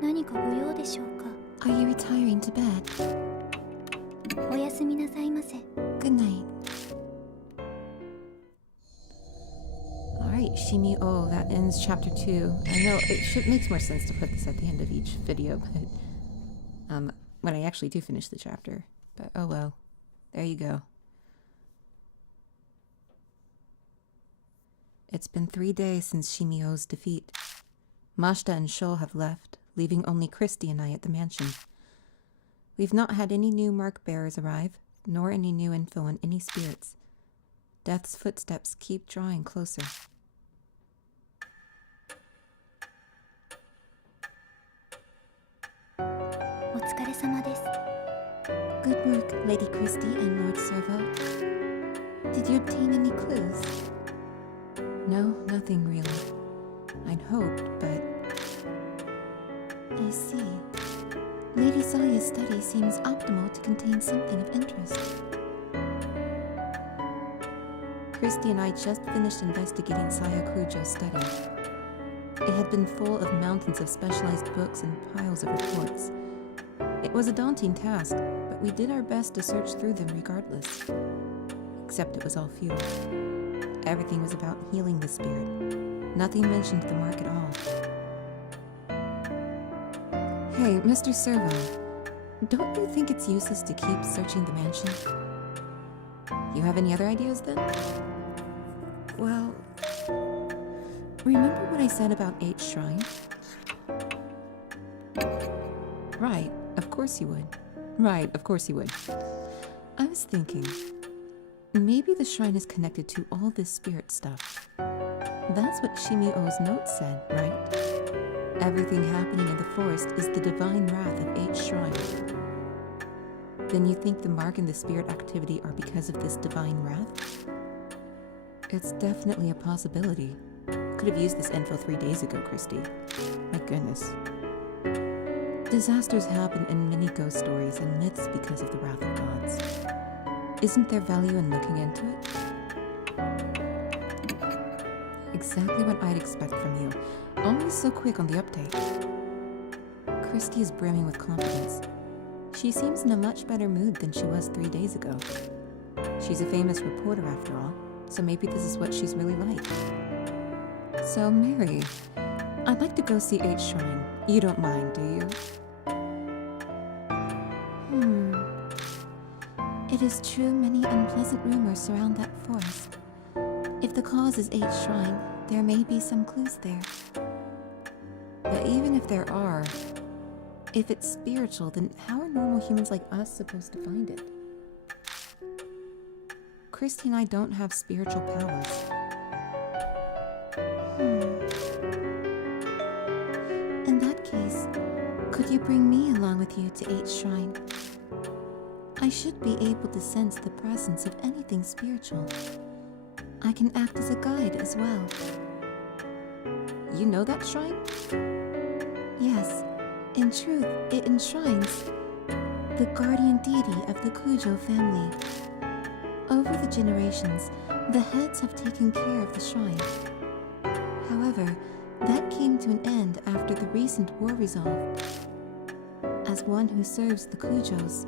何かご用でしょうか? Are you retiring to bed? おやすみなさいませ. Good night. Alright, Shimi-O, that ends chapter 2. I know it makes more sense to put this at the end of each video, but when I actually do finish the chapter. But oh well. There you go. It's been 3 days since Shimi-O's defeat. Mashta and Shou have left, leaving only Christie and I at the mansion. We've not had any new mark bearers arrive, nor any new info on any spirits. Death's footsteps keep drawing closer. Good work, Lady Christie and Lord Servo. Did you obtain any clues? No, nothing really. I'd hoped, but... I see. Lady Saya's study seems optimal to contain something of interest. Christie and I just finished investigating Saya Kujo's study. It had been full of mountains of specialized books and piles of reports. It was a daunting task, but we did our best to search through them regardless. Except it was all futile. Everything was about healing the spirit. Nothing mentioned the mark at all. Hey, Mr. Servo, don't you think it's useless to keep searching the mansion? You have any other ideas then? Well, remember what I said about H Shrine? Right, of course you would. Right, of course you would. I was thinking, maybe the shrine is connected to all this spirit stuff. That's what Shimi-O's note said, right? Everything happening in the forest is the divine wrath of H Shrine. Then you think the mark and the spirit activity are because of this divine wrath? It's definitely a possibility. Could have used this info 3 days ago, Christie. My goodness. Disasters happen in many ghost stories and myths because of the wrath of gods. Isn't there value in looking into it? Exactly what I'd expect from you. Always so quick on the update. Christie is brimming with confidence. She seems in a much better mood than she was 3 days ago. She's a famous reporter after all, so maybe this is what she's really like. So, Mary, I'd like to go see H Shrine. You don't mind, do you? It is true many unpleasant rumors surround that forest. If the cause is H Shrine, there may be some clues there. But even if there are, if it's spiritual, then how are normal humans like us supposed to find it? Christie and I don't have spiritual powers. In that case, could you bring me along with you to H Shrine? I should be able to sense the presence of anything spiritual. I can act as a guide as well. You know that shrine? Yes. In truth, it enshrines the guardian deity of the Kujo family. Over the generations, the heads have taken care of the shrine. However, that came to an end after the recent war resolved. As one who serves the Kujos,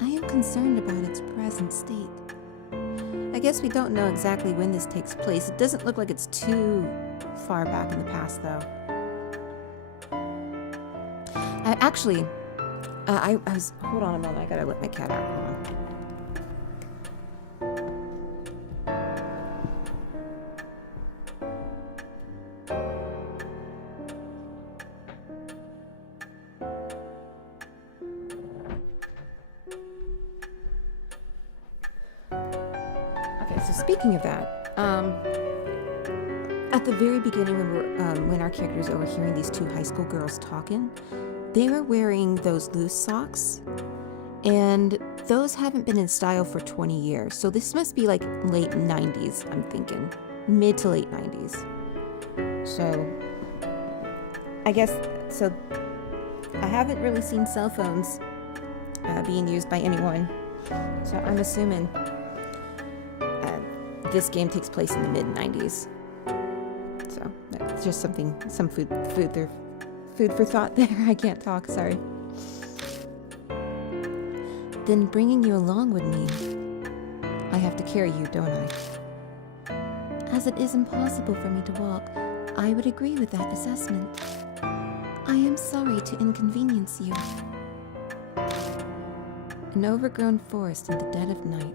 I am concerned about its present state. I guess we don't know exactly when this takes place. It doesn't look like it's too far back in the past, though. I was... Hold on a moment, I gotta let my cat out. Hold on. So speaking of that, at the very beginning when our characters are overhearing these two high school girls talking, they were wearing those loose socks, and those haven't been in style for 20 years. So this must be like late 90s, I'm thinking. Mid to late 90s. So, I guess, so I haven't really seen cell phones being used by anyone. So I'm assuming this game takes place in the mid-90s. So, that's just something, some food for thought there. I can't talk, sorry. Then bringing you along would mean I have to carry you, don't I? As it is impossible for me to walk, I would agree with that assessment. I am sorry to inconvenience you. An overgrown forest in the dead of night.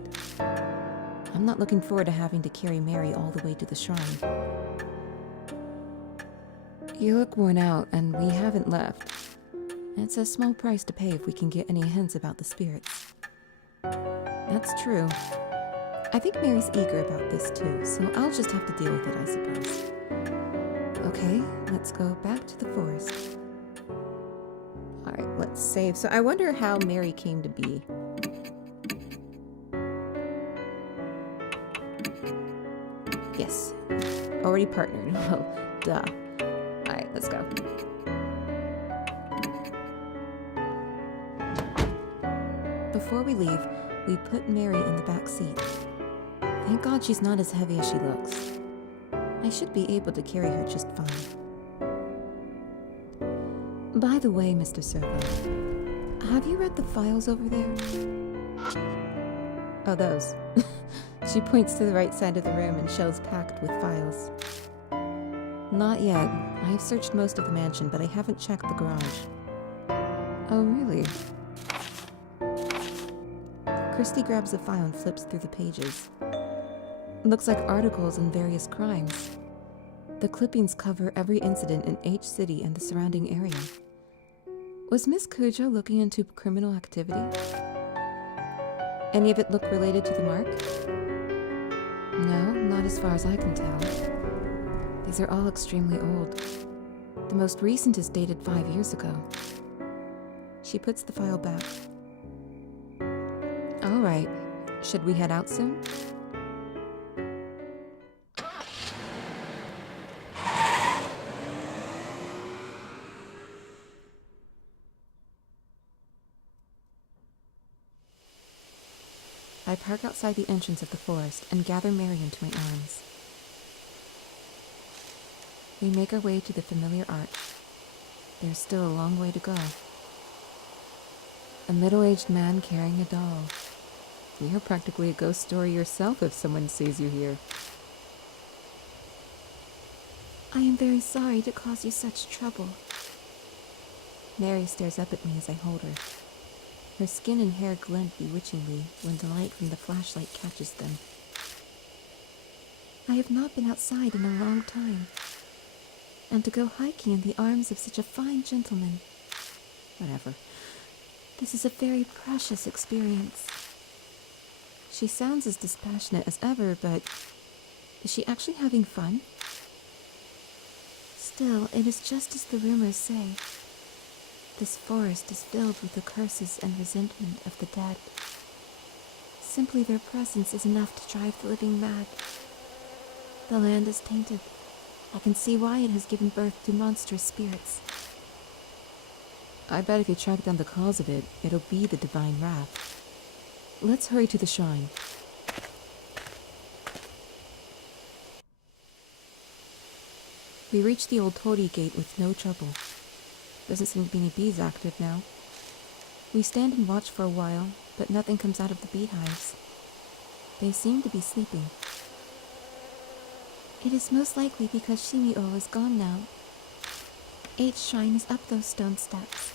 I'm not looking forward to having to carry Mary all the way to the shrine. You look worn out, and we haven't left. It's a small price to pay if we can get any hints about the spirits. That's true. I think Mary's eager about this too, so I'll just have to deal with it, I suppose. Okay, let's go back to the forest. Alright, let's save. So I wonder how Mary came to be. Yes. Already partnered. Oh, duh. Alright, let's go. Before we leave, we put Mary in the back seat. Thank God she's not as heavy as she looks. I should be able to carry her just fine. By the way, Mr. Servo, have you read the files over there? Oh, those. She points to the right side of the room and shows packed with files. Not yet. I've searched most of the mansion, but I haven't checked the garage. Oh, really? Christie grabs a file and flips through the pages. Looks like articles on various crimes. The clippings cover every incident in H City and the surrounding area. Was Miss Cujo looking into criminal activity? Any of it look related to the mark? No, not as far as I can tell. These are all extremely old. The most recent is dated 5 years ago. She puts the file back. All right. Should we head out soon? I park outside the entrance of the forest and gather Mary into my arms. We make our way to the familiar arch. There's still a long way to go. A middle-aged man carrying a doll. You're practically a ghost story yourself if someone sees you here. I am very sorry to cause you such trouble. Mary stares up at me as I hold her. Her skin and hair glint bewitchingly when the light from the flashlight catches them. I have not been outside in a long time. And to go hiking in the arms of such a fine gentleman. Whatever. This is a very precious experience. She sounds as dispassionate as ever, but is she actually having fun? Still, it is just as the rumors say. This forest is filled with the curses and resentment of the dead. Simply their presence is enough to drive the living mad. The land is tainted. I can see why it has given birth to monstrous spirits. I bet if you track down the cause of it, it'll be the divine wrath. Let's hurry to the shrine. We reach the old torii gate with no trouble. Doesn't seem to be any bees active now. We stand and watch for a while, but nothing comes out of the beehives. They seem to be sleeping. It is most likely because Shimi-O is gone now. H shrine is up those stone steps.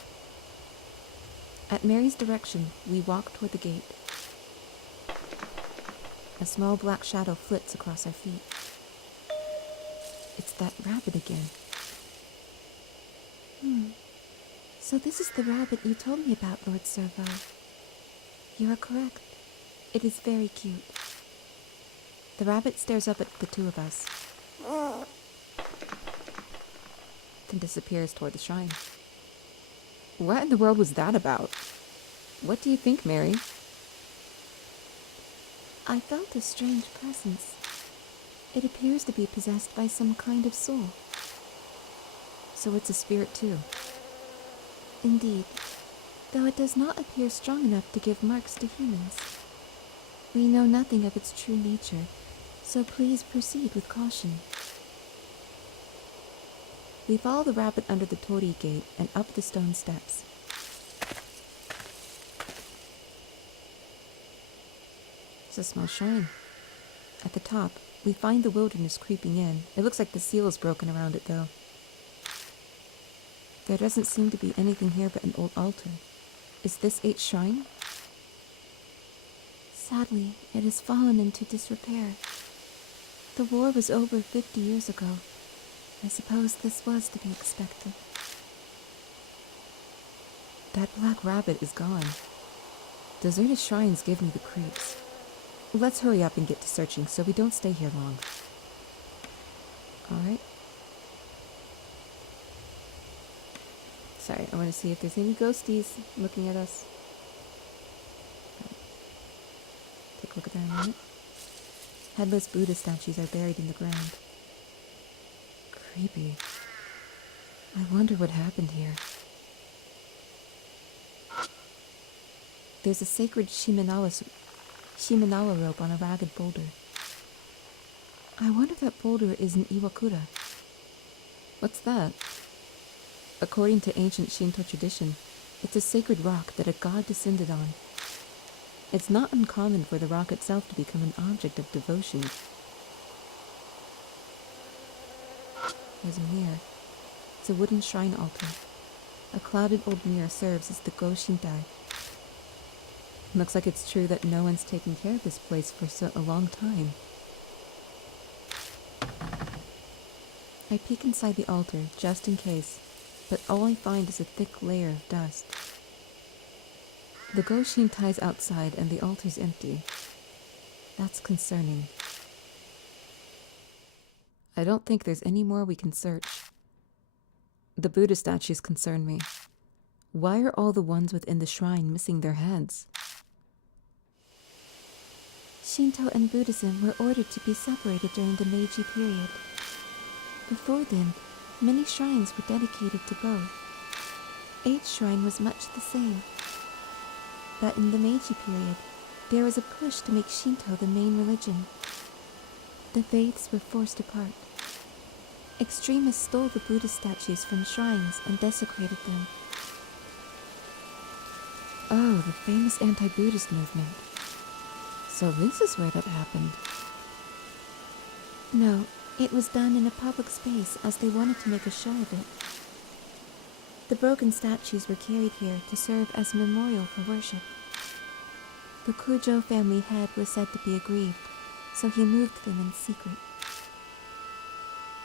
At Mary's direction, we walk toward the gate. A small black shadow flits across our feet. It's that rabbit again. So this is the rabbit you told me about, Lord Servo. You are correct. It is very cute. The rabbit stares up at the two of us. Then disappears toward the shrine. What in the world was that about? What do you think, Mary? I felt a strange presence. It appears to be possessed by some kind of soul. So it's a spirit too? Indeed, though it does not appear strong enough to give marks to humans. We know nothing of its true nature, So please proceed with caution. We follow the rabbit under the torii gate and up the stone steps. It's a small shrine. At the top, we find the wilderness creeping in. It looks like the seal is broken around it, though. There doesn't seem to be anything here but an old altar. Is this 8th shrine? Sadly, it has fallen into disrepair. The war was over 50 years ago. I suppose this was to be expected. That black rabbit is gone. Deserted shrines give me the creeps. Let's hurry up and get to searching so we don't stay here long. Alright. Sorry, I want to see if there's any ghosties looking at us. Take a look at that in a minute. Headless Buddha statues are buried in the ground. Creepy. I wonder what happened here. There's a sacred Shimi-O rope on a ragged boulder. I wonder if that boulder is an Iwakura. What's that? According to ancient Shinto tradition, it's a sacred rock that a god descended on. It's not uncommon for the rock itself to become an object of devotion. There's a mirror. It's a wooden shrine altar. A clouded old mirror serves as the Go Shintai. Looks like it's true that no one's taken care of this place for a long time. I peek inside the altar, just in case, but all I find is a thick layer of dust. The Go Shintai's outside and the altar's empty. That's concerning. I don't think there's any more we can search. The Buddha statues concern me. Why are all the ones within the shrine missing their heads? Shinto and Buddhism were ordered to be separated during the Meiji period. Before then, many shrines were dedicated to both. 8th shrine was much the same. But in the Meiji period, there was a push to make Shinto the main religion. The faiths were forced apart. Extremists stole the Buddha statues from shrines and desecrated them. Oh, the famous anti-Buddhist movement. So this is where that happened. No, it was done in a public space as they wanted to make a show of it. The broken statues were carried here to serve as a memorial for worship. The Kujo family head was said to be aggrieved, so he moved them in secret.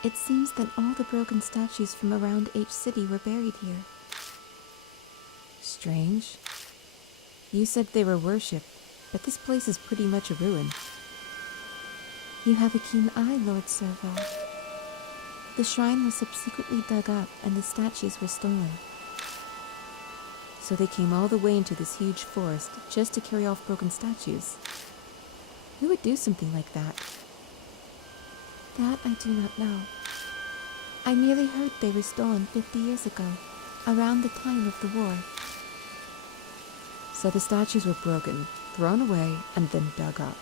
It seems that all the broken statues from around H City were buried here. Strange. You said they were worshipped, but this place is pretty much a ruin. You have a keen eye, Lord Servo. The shrine was subsequently dug up and the statues were stolen. So they came all the way into this huge forest just to carry off broken statues. Who would do something like that? That I do not know. I merely heard they were stolen 50 years ago, around the time of the war. So the statues were broken, thrown away, and then dug up.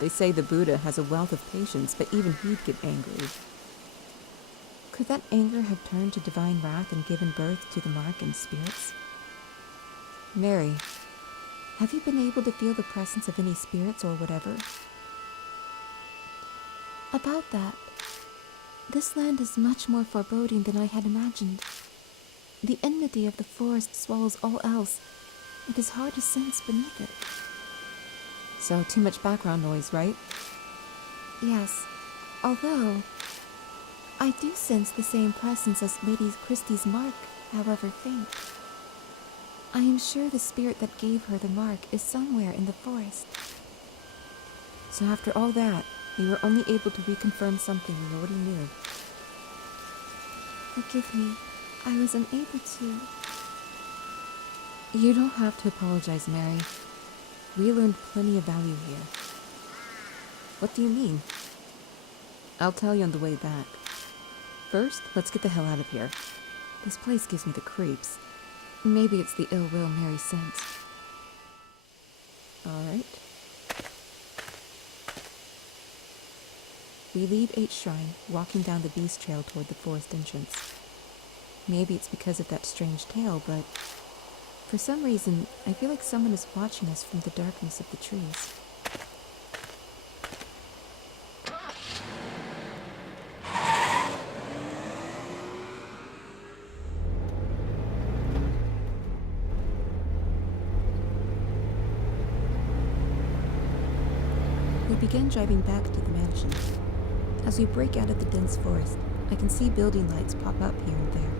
They say the Buddha has a wealth of patience, but even he'd get angry. Could that anger have turned to divine wrath and given birth to the mark and spirits? Mary, have you been able to feel the presence of any spirits or whatever? About that, this land is much more foreboding than I had imagined. The enmity of the forest swallows all else. It is hard to sense beneath it. So too much background noise, right? Yes, although I do sense the same presence as Lady Christie's mark, however faint. I am sure the spirit that gave her the mark is somewhere in the forest. So after all that, we were only able to reconfirm something we already knew. Forgive me, I was unable to... You don't have to apologize, Mary. We learned plenty of value here. What do you mean? I'll tell you on the way back. First, let's get the hell out of here. This place gives me the creeps. Maybe it's the ill will Mary sensed. Alright. We leave H Shrine, walking down the beast trail toward the forest entrance. Maybe it's because of that strange tale, but for some reason, I feel like someone is watching us from the darkness of the trees. We begin driving back to the mansion. As we break out of the dense forest, I can see building lights pop up here and there.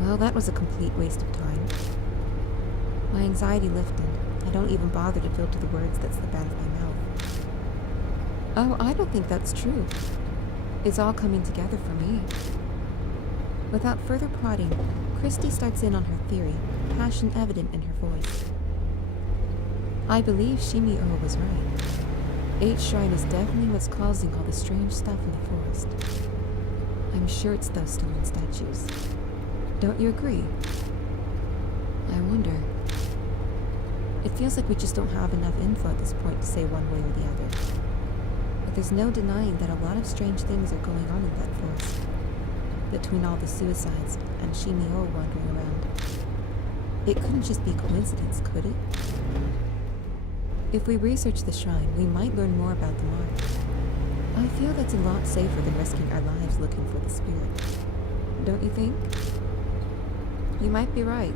Well, that was a complete waste of time. My anxiety lifted. I don't even bother to filter the words that slip out of my mouth. Oh, I don't think that's true. It's all coming together for me. Without further prodding, Christie starts in on her theory, passion evident in her voice. I believe Shimi-O was right. H Shrine is definitely what's causing all the strange stuff in the forest. I'm sure it's those stone statues. Don't you agree? I wonder. It feels like we just don't have enough info at this point to say one way or the other. But there's no denying that a lot of strange things are going on in that forest. Between all the suicides and Shimi-O wandering around. It couldn't just be coincidence, could it? If we research the shrine, we might learn more about the mark. I feel that's a lot safer than risking our lives looking for the spirit. Don't you think? You might be right.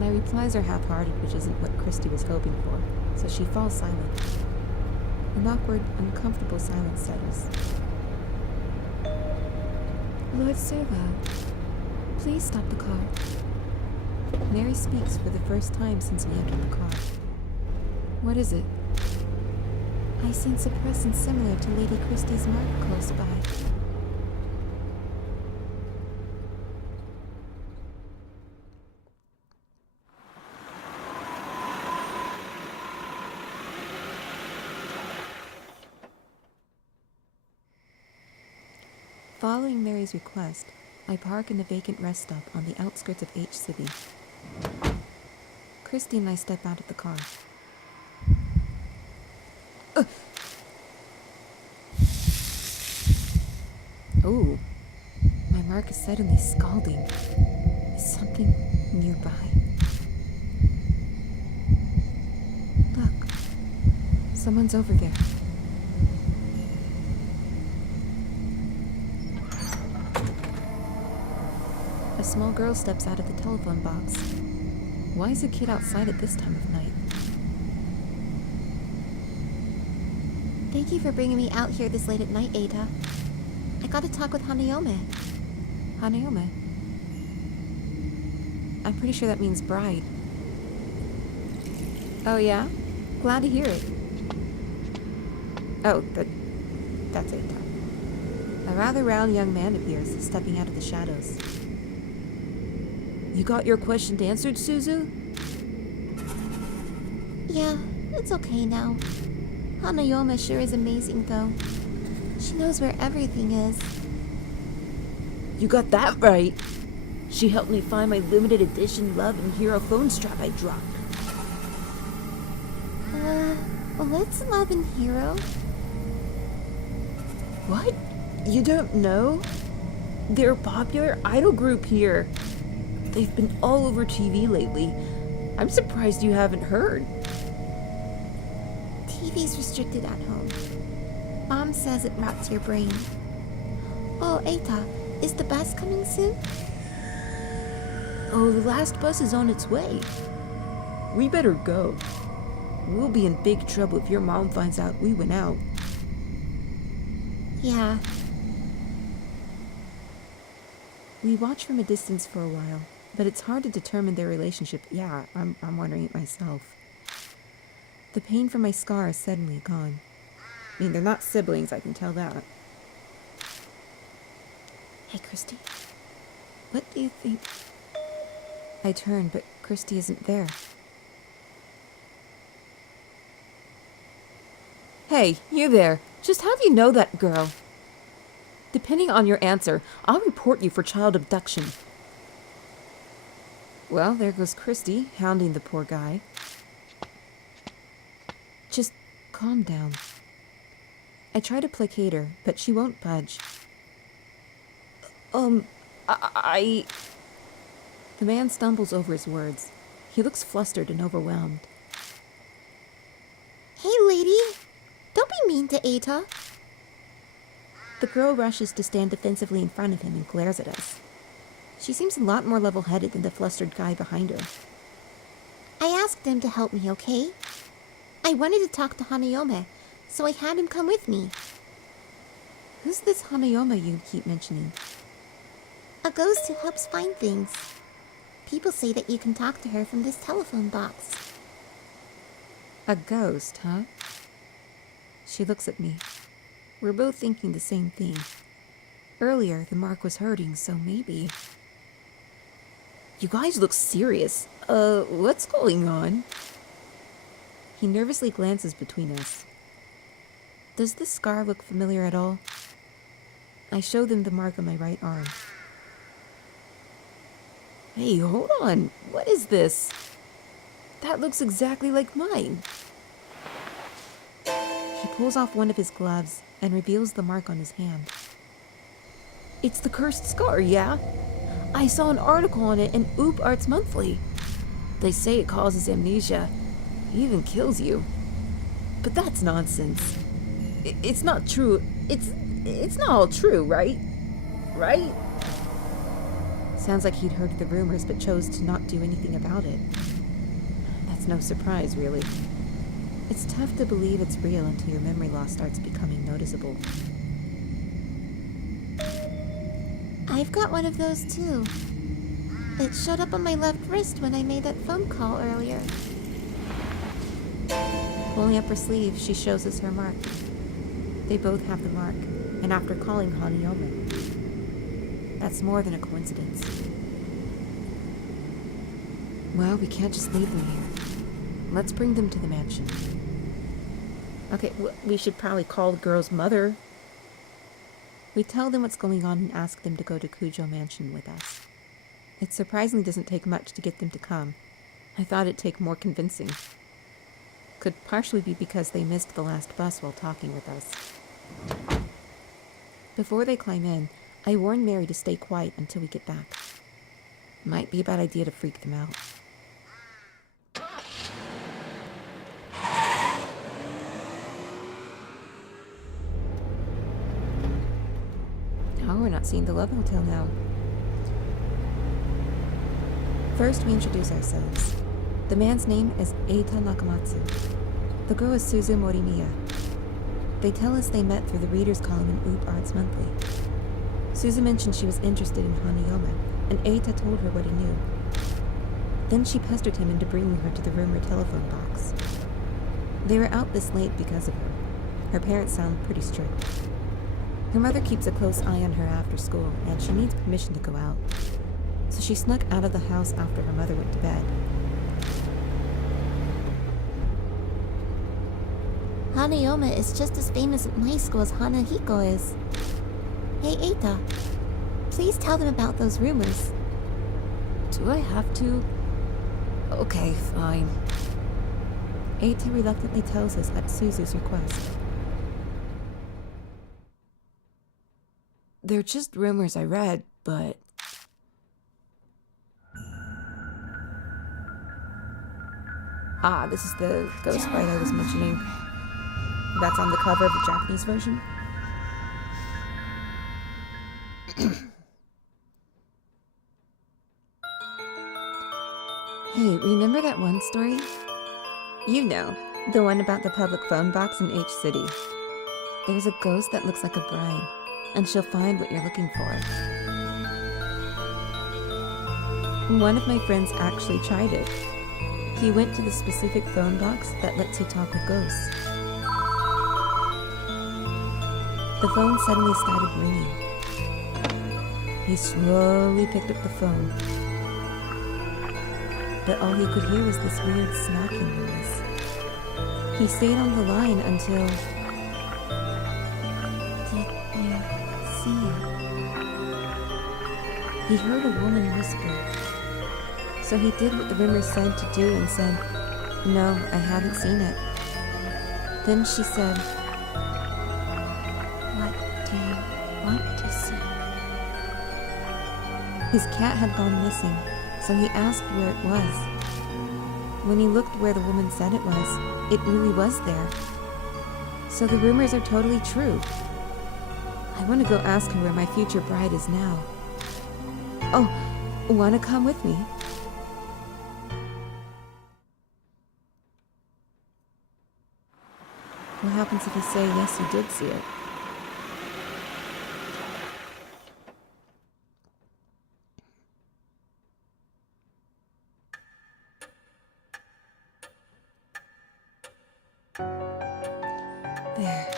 My replies are half-hearted, which isn't what Christie was hoping for, so she falls silent. An awkward, uncomfortable silence settles. Lord Servo, please stop the car. Mary speaks for the first time since we entered the car. What is it? I sense a presence similar to Lady Christie's mark close by. Following Mary's request, I park in a vacant rest stop on the outskirts of H City. Christie and I step out of the car. Oh, my mark is suddenly scalding. Is something nearby? Look, someone's over there. A small girl steps out of the telephone box. Why is a kid outside at this time of night? Thank you for bringing me out here this late at night, Ada. I gotta talk with Hanayome. Hanayome? I'm pretty sure that means bride. Oh yeah? Glad to hear it. Oh, that's Eita. A rather round young man appears, stepping out of the shadows. You got your question answered, Suzu? Yeah, it's okay now. Hanayome sure is amazing, though. She knows where everything is. You got that right. She helped me find my limited edition Love and Hero phone strap I dropped. What's Love and Hero? What? You don't know? They're a popular idol group here. They've been all over TV lately. I'm surprised you haven't heard. TV's restricted at home. Mom says it rots your brain. Oh, Eita, is the bus coming soon? Oh, the last bus is on its way. We better go. We'll be in big trouble if your mom finds out we went out. Yeah. We watch from a distance for a while, but it's hard to determine their relationship. Yeah, I'm wondering it myself. The pain from my scar is suddenly gone. I mean, they're not siblings, I can tell that. Hey, Christie. What do you think? I turn, but Christie isn't there. Hey, you there. Just how do you know that girl? Depending on your answer, I'll report you for child abduction. Well, there goes Christie, hounding the poor guy. Just calm down. I try to placate her, but she won't budge. I... The man stumbles over his words. He looks flustered and overwhelmed. Hey, lady! Don't be mean to Eta. The girl rushes to stand defensively in front of him and glares at us. She seems a lot more level-headed than the flustered guy behind her. I asked him to help me, okay? I wanted to talk to Hanayome, so I had him come with me. Who's this Hanayome you keep mentioning? A ghost who helps find things. People say that you can talk to her from this telephone box. A ghost, huh? She looks at me. We're both thinking the same thing. Earlier, the mark was hurting, so maybe... You guys look serious. What's going on? He nervously glances between us. Does this scar look familiar at all? I show them the mark on my right arm. Hey, hold on. What is this? That looks exactly like mine. He pulls off one of his gloves and reveals the mark on his hand. It's the cursed scar, yeah? I saw an article on it in Oop Arts Monthly. They say it causes amnesia, even kills you. But that's nonsense. It's not true. It's not all true, right? Right? Sounds like he'd heard the rumors but chose to not do anything about it. That's no surprise, really. It's tough to believe it's real until your memory loss starts becoming noticeable. I've got one of those too. It showed up on my left wrist when I made that phone call earlier. Pulling up her sleeve, she shows us her mark. They both have the mark, and after calling Hanayome. That's more than a coincidence. Well, we can't just leave them here. Let's bring them to the mansion. Okay, we should probably call the girl's mother. We tell them what's going on and ask them to go to Kujo Mansion with us. It surprisingly doesn't take much to get them to come. I thought it'd take more convincing. Could partially be because they missed the last bus while talking with us. Before they climb in, I warn Mary to stay quiet until we get back. Might be a bad idea to freak them out. Oh, we're not seeing the Love Hotel now. First, we introduce ourselves. The man's name is Eita Nakamatsu. The girl is Suzu Morimiya. They tell us they met through the readers column in Oop Arts Monthly. Suzu mentioned she was interested in Hanayome, and Eita told her what he knew. Then she pestered him into bringing her to the rumored telephone box. They were out this late because of her. Her parents sound pretty strict. Her mother keeps a close eye on her after school, and she needs permission to go out. So she snuck out of the house after her mother went to bed. Hanayome is just as famous at my school as Hanahiko is. Hey, Eita, please tell them about those rumors. Do I have to? Okay, fine. Eita reluctantly tells us at Suzu's request. They're just rumors I read, but... Ah, this is the ghost fight I was mentioning. That's on the cover of the Japanese version. Hey, remember that one story? You know, the one about the public phone box in H City. There's a ghost that looks like a bride, and she'll find what you're looking for. One of my friends actually tried it. He went to the specific phone box that lets you talk with ghosts. The phone suddenly started ringing. He slowly picked up the phone, but all he could hear was this weird smacking noise. He stayed on the line until... Did you see it? He heard a woman whisper. So he did what the rumors said to do and said, "No, I haven't seen it." Then she said, What do you want to see? his cat had gone missing, so he asked where it was. When he looked where the woman said it was, it really was there. So the rumors are totally true. I want to go ask her where my future bride is now. Oh, wanna come with me? What happens if you say yes, you did see it? There.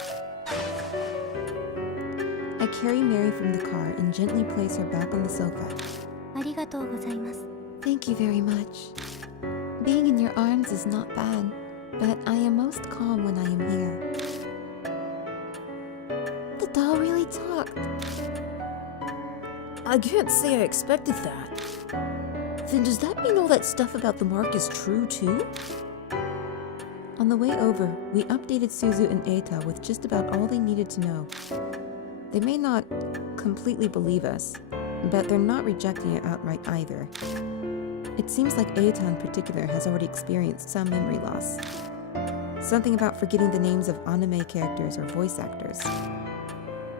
I carry Mary from the car and gently place her back on the sofa. ありがとうございます。 Thank you very much. Being in your arms is not bad, but I am most calm when I am here. The doll really talked. I can't say I expected that. Then does that mean all that stuff about the mark is true too? On the way over, we updated Suzu and Eita with just about all they needed to know. They may not completely believe us, but they're not rejecting it outright either. It seems like Eita in particular has already experienced some memory loss. Something about forgetting the names of anime characters or voice actors.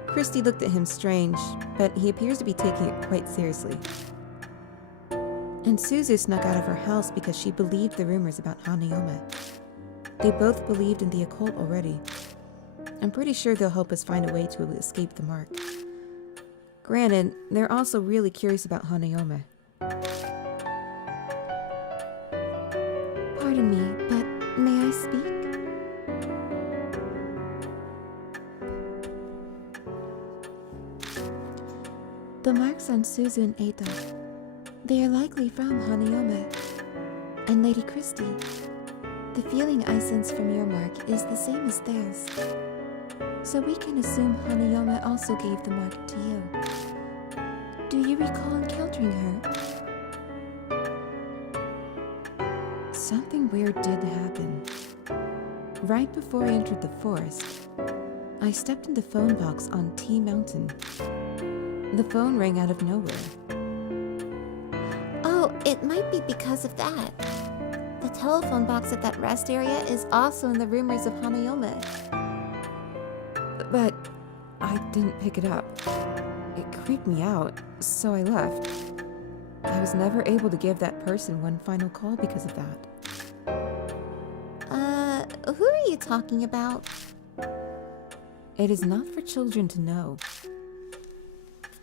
Christie looked at him strange, but he appears to be taking it quite seriously. And Suzu snuck out of her house because she believed the rumors about Hanayome. They both believed in the occult already. I'm pretty sure they'll help us find a way to escape the mark. Granted, they're also really curious about Hanayome. Pardon me, but may I speak? The marks on Suzu and Eita, they are likely from Hanayome. And Lady Christie, the feeling I sense from your mark is the same as theirs. So we can assume Hanayome also gave the mark to you. Do you recall encountering her? Something weird did happen. Right before I entered the forest, I stepped in the phone box on T Mountain. The phone rang out of nowhere. Oh, it might be because of that. The telephone box at that rest area is also in the rumors of Hanayome. But I didn't pick it up. It creeped me out, so I left. I was never able to give that person one final call because of that. Who are you talking about? It is not for children to know.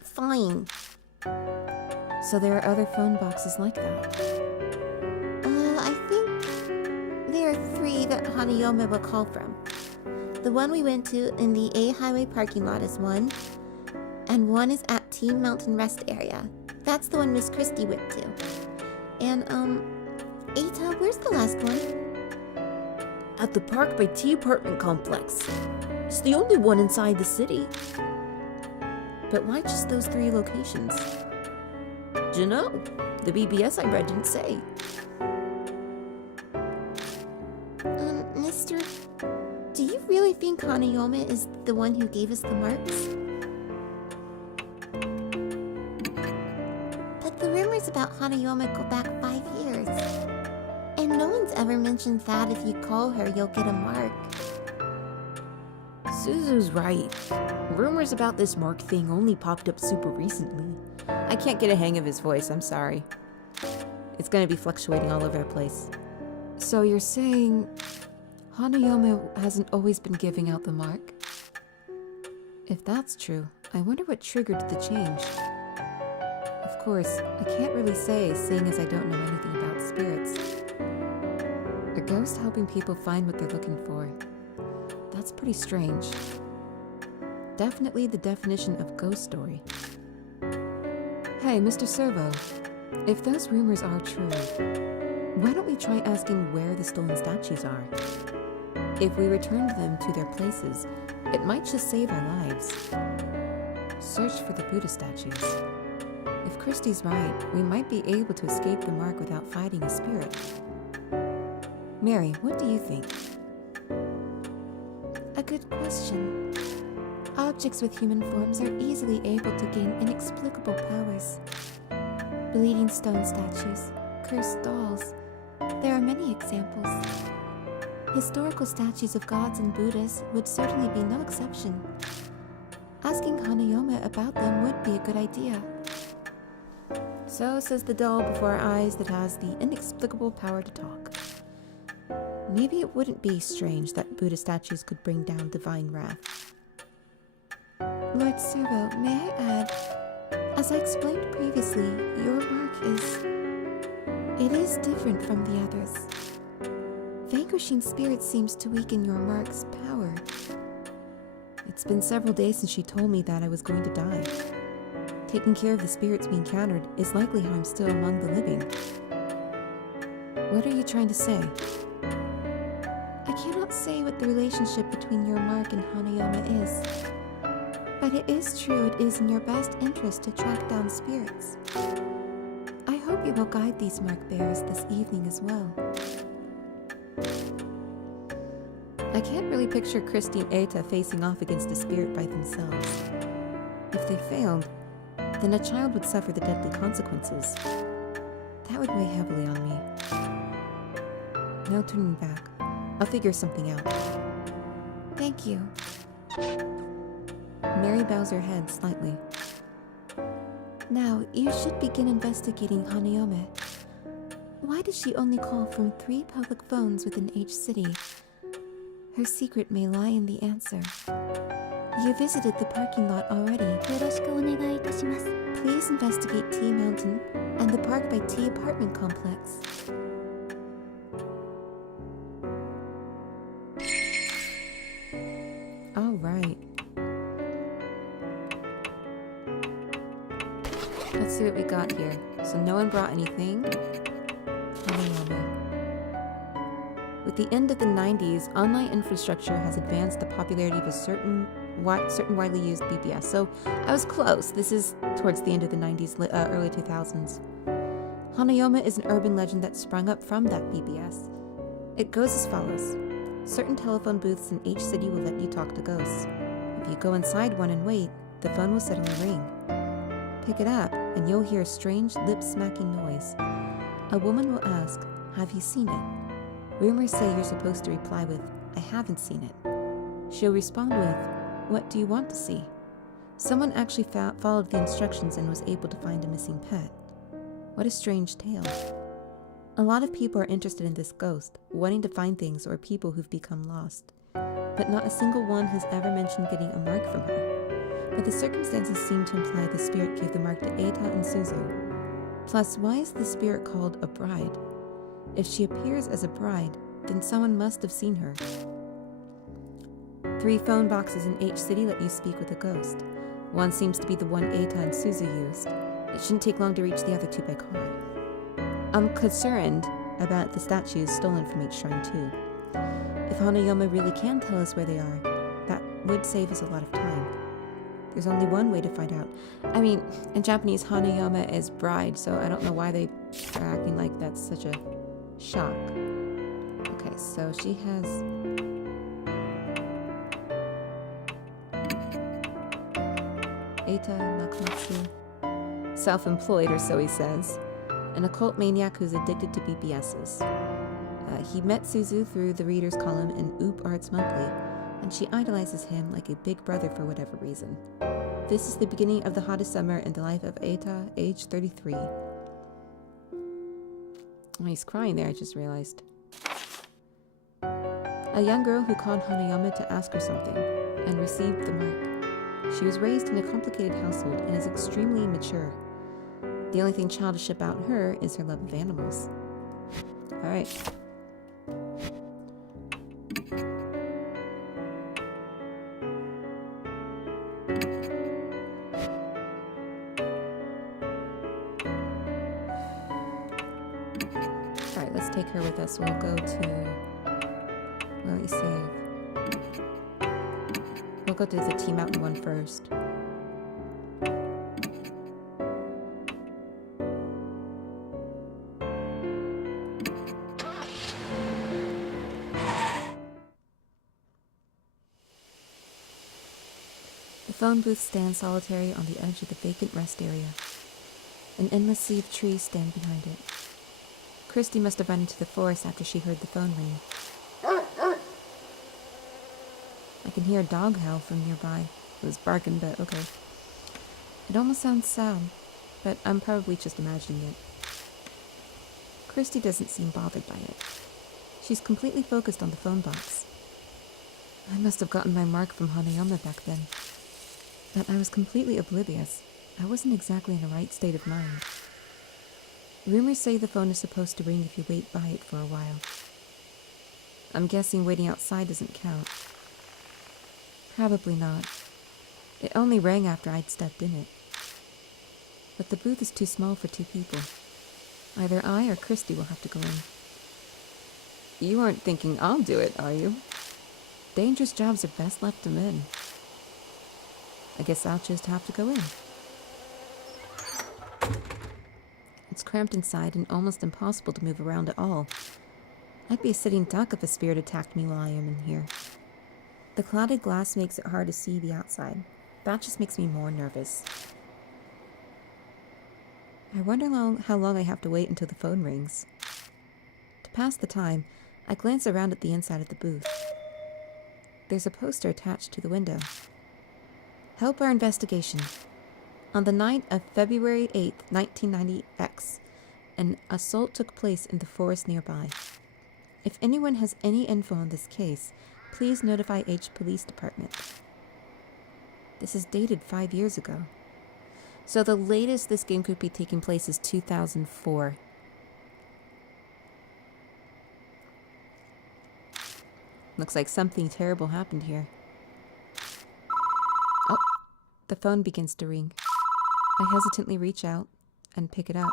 Fine. So there are other phone boxes like that. I think there are 3 that Hanayome will call from. The one we went to in the A Highway parking lot is one, and one is at T Mountain Rest area. That's the one Miss Christie went to. And, Eita, where's the last one? At the Park by T apartment complex. It's the only one inside the city. But why just those 3 locations? Do you know? The BBS I read didn't say. Mister, do you really think Hanayome is the one who gave us the marks? But the rumors about Hanayome go back 5 years. And no one's ever mentioned that if you call her, you'll get a mark. Suzu's right. Rumors about this mark thing only popped up super recently. I can't get a hang of his voice, I'm sorry. It's gonna be fluctuating all over the place. So you're saying Hanayome hasn't always been giving out the mark? If that's true, I wonder what triggered the change. Of course, I can't really say, seeing as I don't know anything about spirits. A ghost helping people find what they're looking for. That's pretty strange. Definitely the definition of ghost story. Hey, Mr. Servo, if those rumors are true, why don't we try asking where the stolen statues are? If we returned them to their places, it might just save our lives. Search for the Buddha statues. If Christie's right, we might be able to escape the mark without fighting a spirit. Mary, what do you think? A good question. Objects with human forms are easily able to gain inexplicable powers. Bleeding stone statues, cursed dolls. There are many examples. Historical statues of gods and Buddhas would certainly be no exception. Asking Hanayome about them would be a good idea. So says the doll before our eyes that has the inexplicable power to talk. Maybe it wouldn't be strange that Buddha statues could bring down divine wrath. Lord Servo, may I add, as I explained previously, your mark it is different from the others. Vanquishing spirits seems to weaken your mark's power. It's been several days since she told me that I was going to die. Taking care of the spirits we encountered is likely how I'm still among the living. What are you trying to say? I cannot say what the relationship between your mark and Hanayama is, but it is true it is in your best interest to track down spirits. I hope you will guide these mark bearers this evening as well. I can't really picture Christie and Eita facing off against a spirit by themselves. If they failed, then a child would suffer the deadly consequences. That would weigh heavily on me. No turning back. I'll figure something out. Thank you. Mary bows her head slightly. Now, you should begin investigating Hanayome. Why did she only call from 3 public phones within H City? Her secret may lie in the answer. You visited the parking lot already. Please investigate T Mountain and the Park by T apartment complex. All right. Let's see what we got here. So no one brought anything. Hanayama. With the end of the 90s, online infrastructure has advanced the popularity of a certain widely used BBS. So I was close. This is towards the end of the 90s, early 2000s. Hanayama is an urban legend that sprung up from that BBS. It goes as follows. Certain telephone booths in H City will let you talk to ghosts. If you go inside one and wait, the phone will suddenly ring. Pick it up, and you'll hear a strange, lip-smacking noise. A woman will ask, "Have you seen it?" Rumors say you're supposed to reply with, "I haven't seen it." She'll respond with, "What do you want to see?" Someone actually followed the instructions and was able to find a missing pet. What a strange tale. A lot of people are interested in this ghost, wanting to find things or people who've become lost. But not a single one has ever mentioned getting a mark from her. But the circumstances seem to imply the spirit gave the mark to Eita and Suzu. Plus, why is the spirit called a bride? If she appears as a bride, then someone must have seen her. 3 phone boxes in H City let you speak with a ghost. One seems to be the one Eita and Suzu used. It shouldn't take long to reach the other 2 by car. I'm concerned about the statues stolen from each shrine too. If Hanayama really can tell us where they are, that would save us a lot of time. There's only one way to find out. I mean, in Japanese, Hanayama is bride, so I don't know why they are acting like that's such a shock. Okay, so she has... Eita Nakamatsu. Self-employed, or so he says. An occult maniac who's addicted to BBSs. He met Suzu through the readers column in Oop Arts Monthly, and she idolizes him like a big brother for whatever reason. This is the beginning of the hottest summer in the life of Eita, age 33. Oh, he's crying there, I just realized. A young girl who called Hanayama to ask her something, and received the mark. She was raised in a complicated household and is extremely mature. The only thing childish about her is her love of animals. Alright. Alright, let's take her with us. We'll go to... Where do we save? We'll go to the T Mountain one first. phone booth stands solitary on the edge of the vacant rest area. An endless sea of trees stand behind it. Christie must have run into the forest after she heard the phone ring. I can hear a dog howl from nearby. It was barking, but okay. It almost sounds sad, but I'm probably just imagining it. Christie doesn't seem bothered by it. She's completely focused on the phone box. I must have gotten my mark from Hanayama back then. But I was completely oblivious. I wasn't exactly in the right state of mind. Rumors say the phone is supposed to ring if you wait by it for a while. I'm guessing waiting outside doesn't count. Probably not. It only rang after I'd stepped in it. But the booth is too small for 2 people. Either I or Christie will have to go in. You aren't thinking I'll do it, are you? Dangerous jobs are best left to men. I guess I'll just have to go in. It's cramped inside and almost impossible to move around at all. I'd be a sitting duck if a spirit attacked me while I am in here. The clouded glass makes it hard to see the outside. That just makes me more nervous. I wonder how long I have to wait until the phone rings. To pass the time, I glance around at the inside of the booth. There's a poster attached to the window. Help our investigation. On the night of February 8th, 1990X, an assault took place in the forest nearby. If anyone has any info on this case, please notify H Police Department. This is dated 5 years ago. So the latest this game could be taking place is 2004. Looks like something terrible happened here. Oh, the phone begins to ring. I hesitantly reach out and pick it up.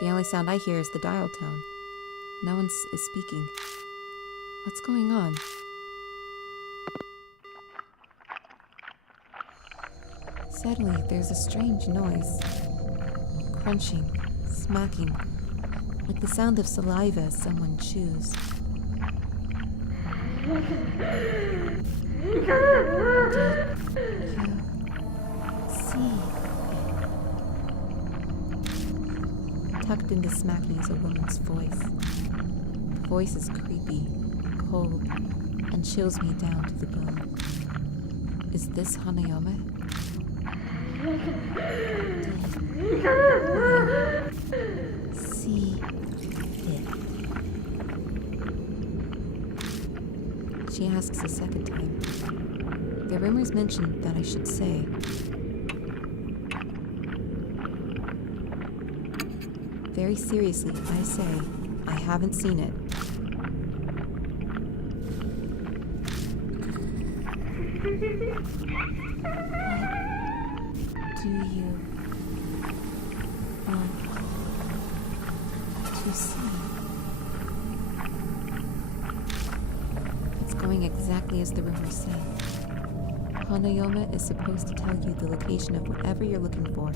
The only sound I hear is the dial tone. No one is speaking. What's going on? Suddenly, there's a strange noise. Crunching, smacking, like the sound of saliva as someone chews. Tucked in the smacking is a woman's voice. The voice is creepy, cold, and chills me down to the bone. Is this Hanayama? See it. She asks a second time. The rumors mention that I should say. Very seriously, I say, I haven't seen it. What do you want to see? It's going exactly as the rumors say. Hanayama is supposed to tell you the location of whatever you're looking for.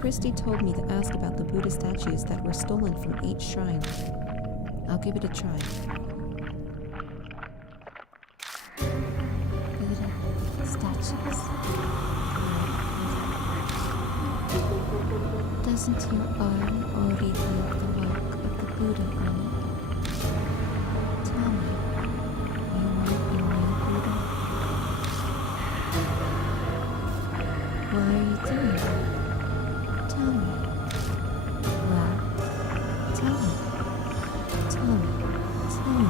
Christie told me to ask about the Buddha statues that were stolen from H Shrine. I'll give it a try. Buddha statues? Doesn't your arm already have the mark of the Buddha on it? Tell me, you want a new Buddha? Why are you doing that? Tell me. Well, tell me. Tell me. Tell me.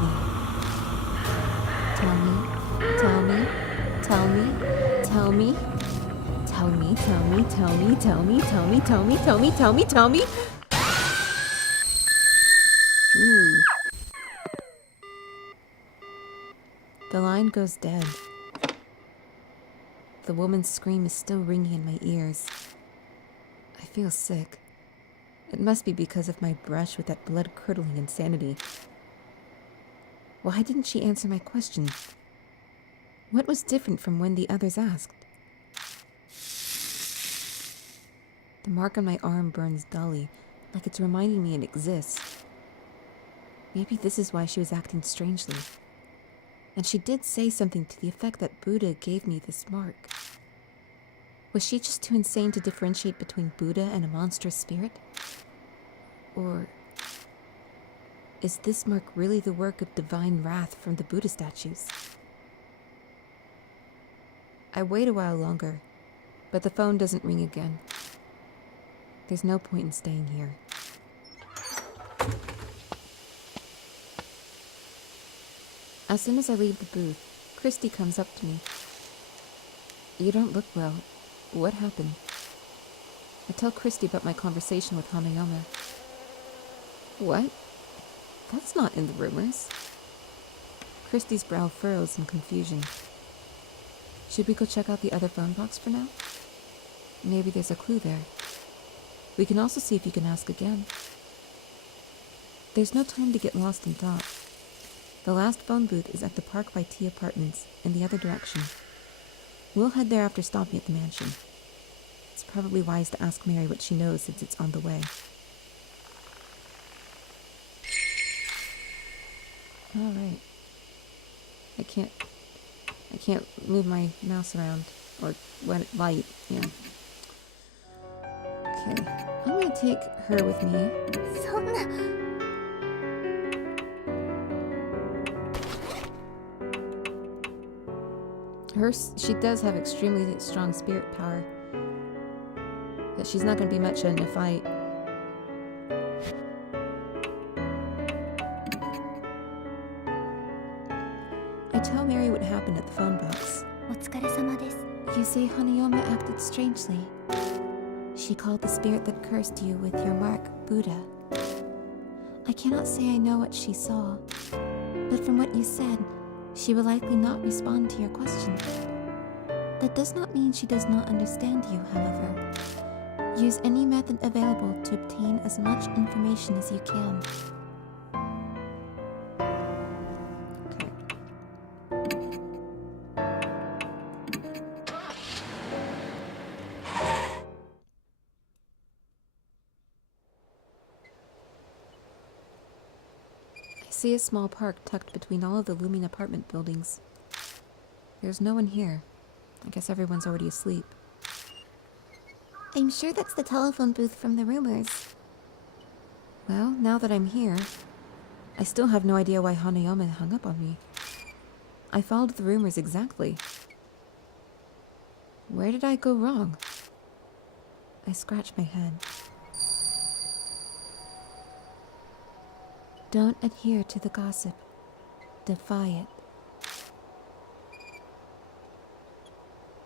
Tell me. Tell me. Tell me. Tell me. Tell me. Tell me. Tell me. Tell me. Tell me. Tell me. Tell me. Tell me. Tell me. Ooh. The line goes dead. The woman's scream is still ringing in my ears. I feel sick. It must be because of my brush with that blood-curdling insanity. Why didn't she answer my question? What was different from when the others asked? The mark on my arm burns dully, like it's reminding me it exists. Maybe this is why she was acting strangely. And she did say something to the effect that Buddha gave me this mark. Was she just too insane to differentiate between Buddha and a monstrous spirit? Or is this mark really the work of divine wrath from the Buddha statues? I wait a while longer, but the phone doesn't ring again. There's no point in staying here. As soon as I leave the booth, Christie comes up to me. You don't look well. What happened? I tell Christie about my conversation with Hanayama. What? That's not in the rumors. Christie's brow furrows in confusion. Should we go check out the other phone box for now? Maybe there's a clue there. We can also see if you can ask again. There's no time to get lost in thought. The last phone booth is at the Park by T apartments in the other direction. We'll head there after stopping at the mansion. It's probably wise to ask Mary what she knows since it's on the way. All right. I can't move my mouse around or let it light. Yeah. Okay. I'm gonna take her with me. そんな。 She does have extremely strong spirit power. But she's not going to be much in a fight. I tell Mary what happened at the phone box. お疲れ様です。 You say Hanayama acted strangely. She called the spirit that cursed you with your mark, Buddha. I cannot say I know what she saw, but from what you said, she will likely not respond to your question. That does not mean she does not understand you, however. Use any method available to obtain as much information as you can. I see a small park tucked between all of the looming apartment buildings. There's no one here. I guess everyone's already asleep. I'm sure that's the telephone booth from the rumors. Well, now that I'm here, I still have no idea why Hanayama hung up on me. I followed the rumors exactly. Where did I go wrong? I scratch my head. Don't adhere to the gossip. Defy it.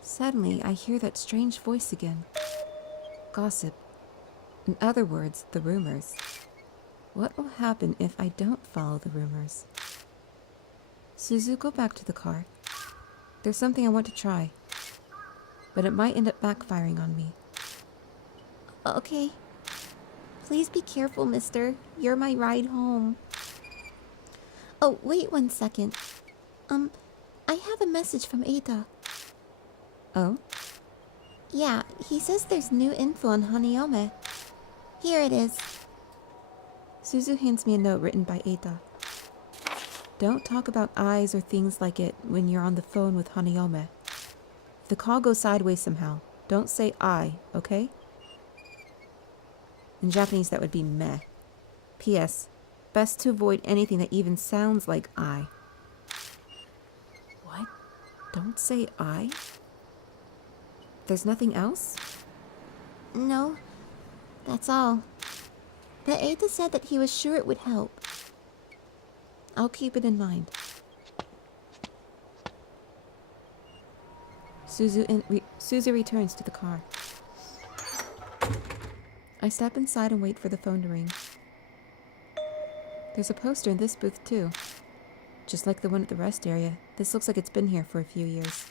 Suddenly, I hear that strange voice again. Gossip. In other words, the rumors. What will happen if I don't follow the rumors? Suzu, go back to the car. There's something I want to try. But it might end up backfiring on me. Okay. Please be careful, mister. You're my ride home. Oh, wait 1 second. I have a message from Ada. Oh? Yeah, he says there's new info on Hanayama. Here it is. Suzu hands me a note written by Eita. Don't talk about eyes or things like it when you're on the phone with Hanayama. If the call goes sideways somehow, don't say I, okay? In Japanese, that would be meh. P.S. Best to avoid anything that even sounds like I. What? Don't say I? There's nothing else? No, that's all. But Ada said that he was sure it would help. I'll keep it in mind. Suzu returns to the car. I step inside and wait for the phone to ring. There's a poster in this booth too. Just like the one at the rest area, this looks like it's been here for a few years.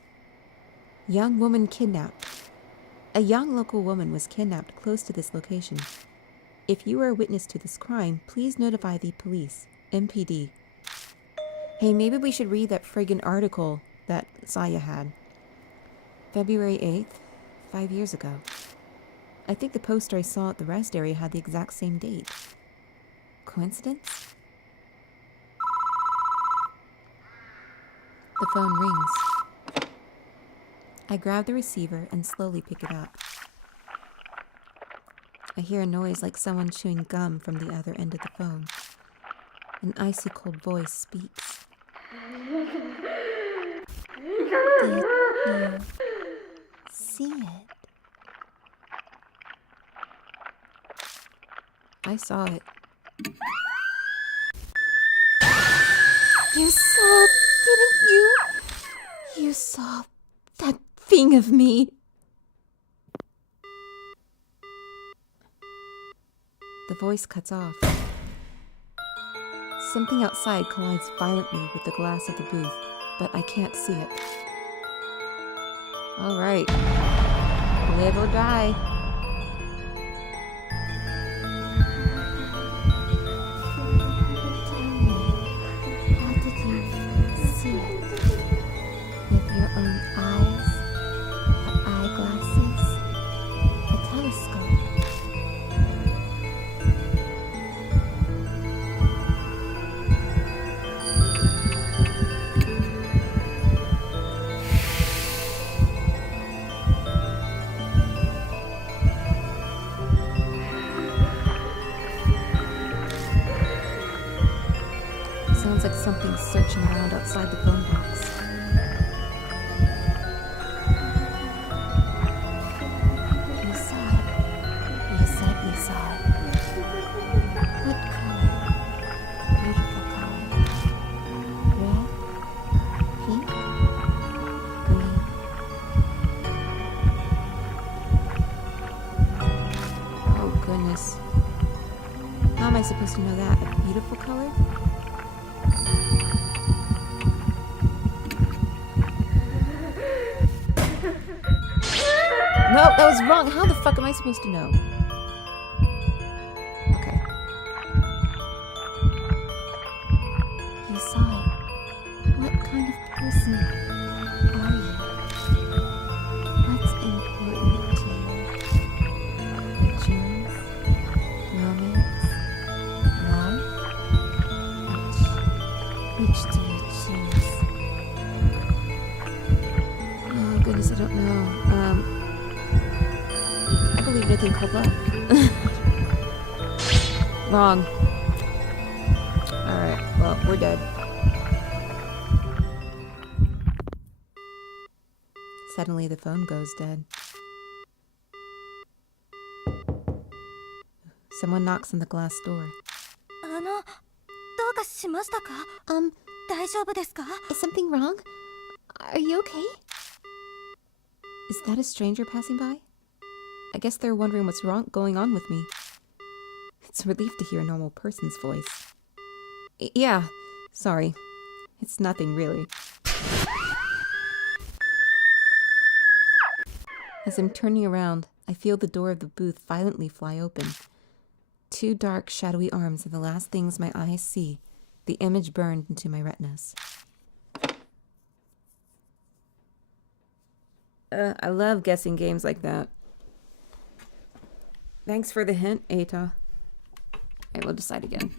Young woman kidnapped. A young local woman was kidnapped close to this location. If you are a witness to this crime, please notify the police, MPD. Hey, maybe we should read that friggin' article that Saya had. February 8th, 5 years ago. I think the poster I saw at the rest area had the exact same date. Coincidence? The phone rings. I grab the receiver and slowly pick it up. I hear a noise like someone chewing gum from the other end of the phone. An icy cold voice speaks. Did you see it? I saw it. You saw, didn't you? You saw that thing of me. The voice cuts off. Something outside collides violently with the glass of the booth, but I can't see it. All right. Live or die. Tell me, how did you see it? With your own eyes? Eyeglasses? A telescope? Sounds like something's searching around outside the phone box. You saw it. You said you saw it. What color? Beautiful color. Red? Pink? Green? Oh, goodness. How am I supposed to know that? A beautiful color? No, that was wrong. How the fuck am I supposed to know? Okay. You saw it. What kind of person are you? What's important to you? Dreams? Romance? Love? Which do you choose? Oh, goodness, I don't know. I believe nothing called love. Wrong. Alright, well, we're dead. Suddenly the phone goes dead. Someone knocks on the glass door. どうかしましたか? 大丈夫ですか? Is something wrong? Are you okay? Is that a stranger passing by? I guess they're wondering what's going on with me. It's a relief to hear a normal person's voice. Yeah, sorry. It's nothing, really. As I'm turning around, I feel the door of the booth violently fly open. Two dark, shadowy arms are the last things my eyes see, the image burned into my retinas. I love guessing games like that. Thanks for the hint, Eta. I will decide again.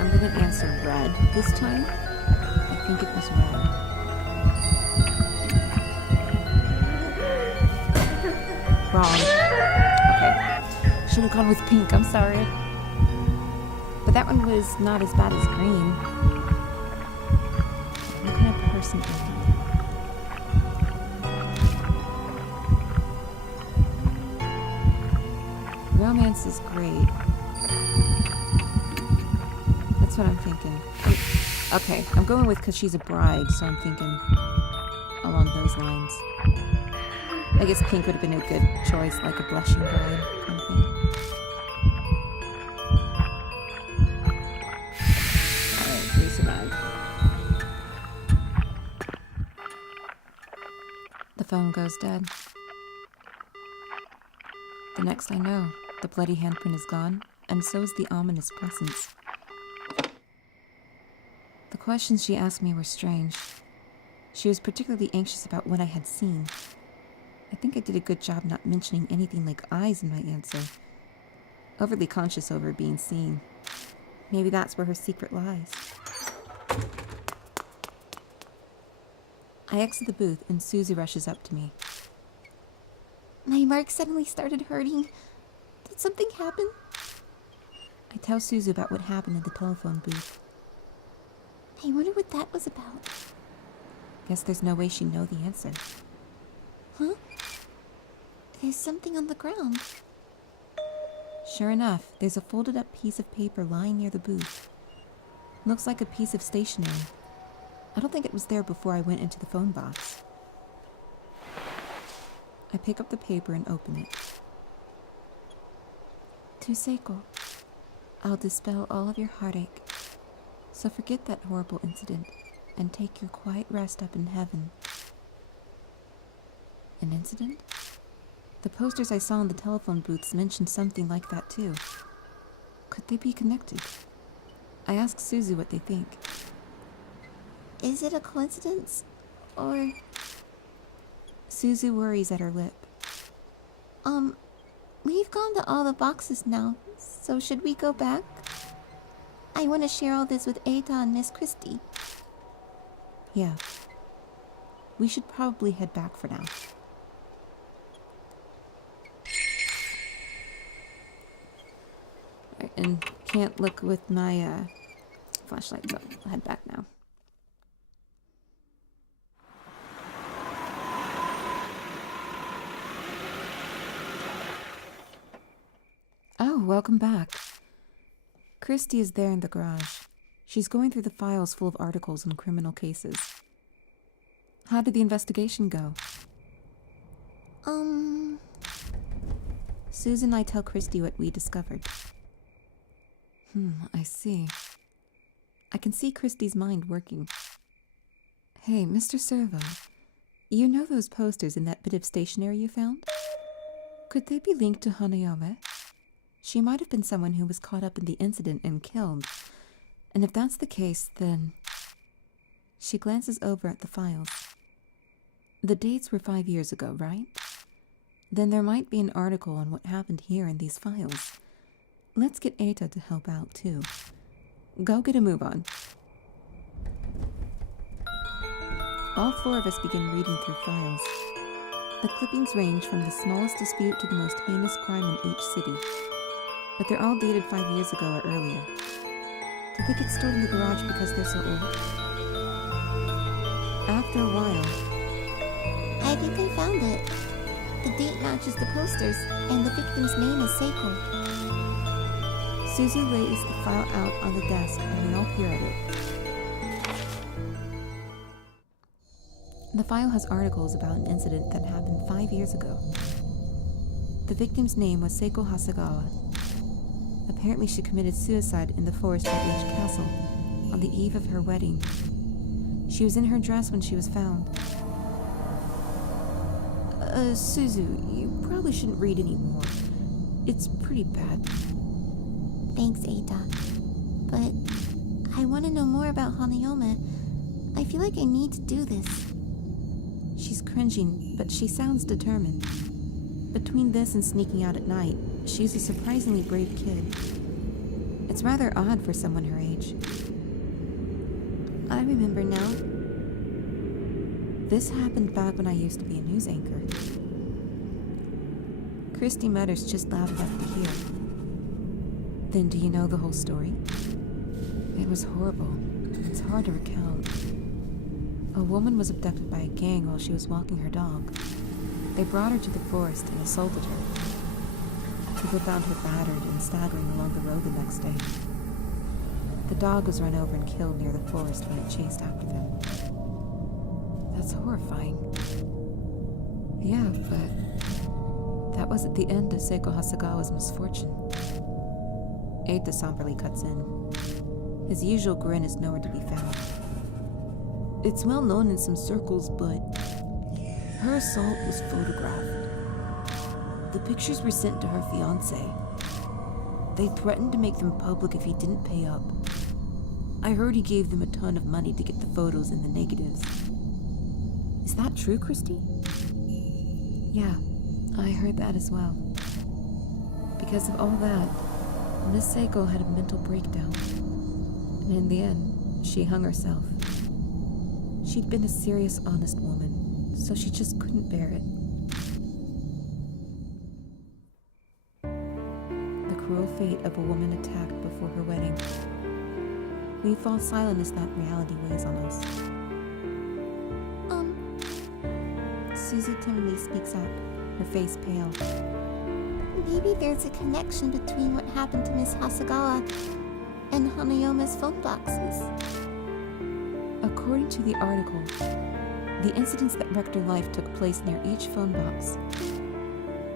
I'm gonna answer red this time. I think it was red. Wrong. Okay. Should have gone with pink, I'm sorry. But that one was not as bad as green. What kind of person is it? Romance is great. That's what I'm thinking. Okay, I'm going with because she's a bride, so I'm thinking along those lines. I guess pink would have been a good choice, like a blushing bride kind of thing. Alright, we survived. The phone goes dead. The next I know, the bloody handprint is gone, and so is the ominous presence. The questions she asked me were strange. She was particularly anxious about what I had seen. I think I did a good job not mentioning anything like eyes in my answer. Overly conscious over being seen. Maybe that's where her secret lies. I exit the booth and Susie rushes up to me. My mark suddenly started hurting. Did something happen? I tell Susie about what happened in the telephone booth. I wonder what that was about. Guess there's no way she'd know the answer. Huh? There's something on the ground. Sure enough, there's a folded up piece of paper lying near the booth. Looks like a piece of stationery. I don't think it was there before I went into the phone box. I pick up the paper and open it. To Seiko, I'll dispel all of your heartache. So forget that horrible incident and take your quiet rest up in heaven. An incident? The posters I saw in the telephone booths mentioned something like that too. Could they be connected? I asked Susie what they think. Is it a coincidence? Or... Susie worries at her lip. We've gone to all the boxes now, so should we go back? I want to share all this with Ada and Miss Christie. Yeah. We should probably head back for now. Right, and can't look with my flashlight, so I'll head back now. Oh, welcome back. Christie is there in the garage. She's going through the files full of articles on criminal cases. How did the investigation go? Susan and I tell Christie what we discovered. I see. I can see Christie's mind working. Hey, Mr. Servo, you know those posters in that bit of stationery you found? Could they be linked to Hanayome? She might have been someone who was caught up in the incident and killed. And if that's the case, then... She glances over at the files. The dates were 5 years ago, right? Then there might be an article on what happened here in these files. Let's get Eita to help out, too. Go get a move on. All four of us begin reading through files. The clippings range from the smallest dispute to the most heinous crime in each city, but they're all dated 5 years ago or earlier. Did they get stored in the garage because they're so old? After a while, I think I found it. The date matches the posters, and the victim's name is Seiko. Susie lays the file out on the desk and we all peer at it. The file has articles about an incident that happened 5 years ago. The victim's name was Seiko Hasegawa. Apparently she committed suicide in the forest at H Castle on the eve of her wedding. She was in her dress when she was found. Suzu, you probably shouldn't read anymore. It's pretty bad. Thanks, Ada. But I want to know more about Hanayome. I feel like I need to do this. She's cringing, but she sounds determined. Between this and sneaking out at night, she's a surprisingly brave kid. It's rather odd for someone her age. I remember now. This happened back when I used to be a news anchor. Christie mutters just loud enough to hear. Then do you know the whole story? It was horrible. It's hard to recount. A woman was abducted by a gang while she was walking her dog. They brought her to the forest and assaulted her. People found her battered and staggering along the road the next day. The dog was run over and killed near the forest when it chased after them. That's horrifying. Yeah, but that wasn't the end of Seiko Hasegawa's misfortune. Eita somberly cuts in. His usual grin is nowhere to be found. It's well known in some circles, but her assault was photographed. The pictures were sent to her fiancé. They threatened to make them public if he didn't pay up. I heard he gave them a ton of money to get the photos and the negatives. Is that true, Christie? Yeah, I heard that as well. Because of all that, Miss Seiko had a mental breakdown. And in the end, she hung herself. She'd been a serious, honest woman, so she just couldn't bear it. The cruel fate of a woman attacked before her wedding. We fall silent as that reality weighs on us. Susie timidly speaks up, her face pale. Maybe there's a connection between what happened to Miss Hasegawa and Hanayome's phone boxes. According to the article, the incidents that wrecked her life took place near each phone box.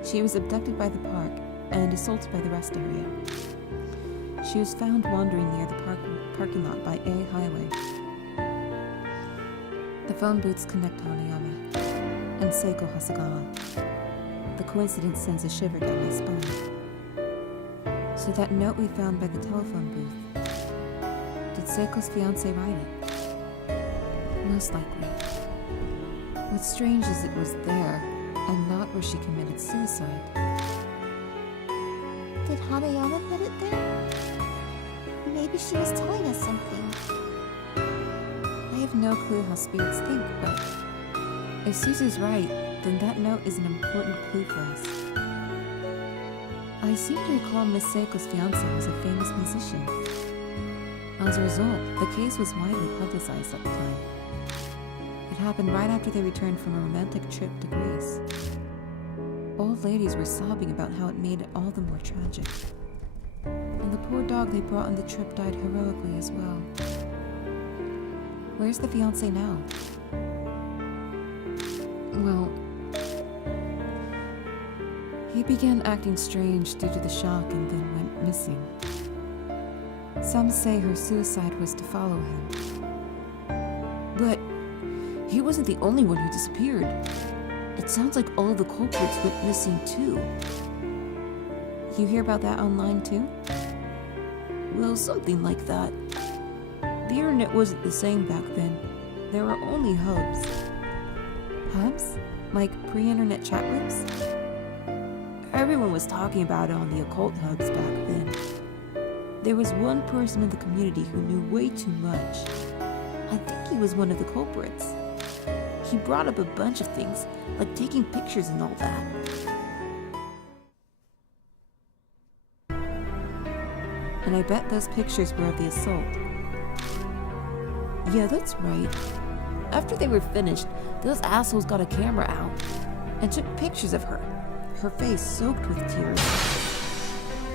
She was abducted by the park and assaulted by the rest area. She was found wandering near the parking lot by A Highway. The phone booths connect Hanayome and Seiko Hasegawa. The coincidence sends a shiver down my spine. So that note we found by the telephone booth, did Seiko's fiancé write it? Most likely. What's strange is it was there, and not where she committed suicide. Did Hanayome put it there? Maybe she was telling us something. I have no clue how spirits think, but if Suzu's right, then that note is an important clue for us. I seem to recall Miss Seiko's fiancé was a famous musician. As a result, the case was widely publicized at the time. It happened right after they returned from a romantic trip to Greece. Old ladies were sobbing about how it made it all the more tragic. And the poor dog they brought on the trip died heroically as well. Where's the fiancé now? Well, he began acting strange due to the shock and then went missing. Some say her suicide was to follow him. But he wasn't the only one who disappeared. It sounds like all the culprits went missing too. You hear about that online too? Well, something like that. The internet wasn't the same back then. There were only hubs. Hubs? Like pre-internet chat rooms? Everyone was talking about it on the occult hubs back then. There was one person in the community who knew way too much. I think he was one of the culprits. He brought up a bunch of things, like taking pictures and all that. And I bet those pictures were of the assault. Yeah, that's right. After they were finished, those assholes got a camera out and took pictures of her, her face soaked with tears.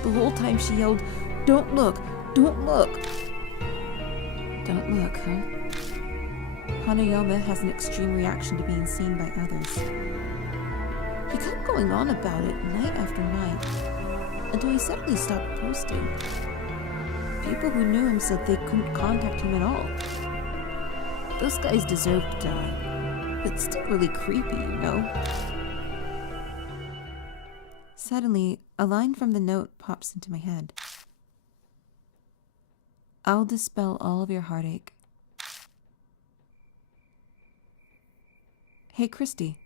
The whole time she yelled, "Don't look! Don't look!" Don't look, huh? Hanayome has an extreme reaction to being seen by others. He kept going on about it night after night, until he suddenly stopped posting. People who knew him said they couldn't contact him at all. Those guys deserve to die. It's still really creepy, you know? Suddenly, a line from the note pops into my head. I'll dispel all of your heartache. Hey, Christie.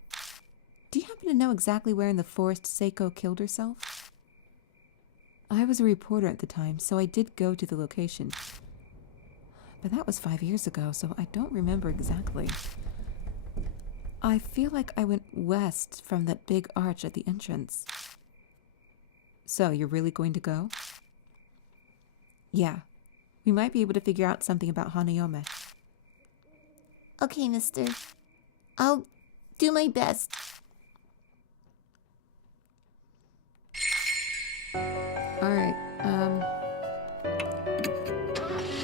Do you happen to know exactly where in the forest Seiko killed herself? I was a reporter at the time, so I did go to the location. But that was 5 years ago, so I don't remember exactly. I feel like I went west from that big arch at the entrance. So, you're really going to go? Yeah. We might be able to figure out something about Hanayome. Okay, mister. I'll do my best. Alright,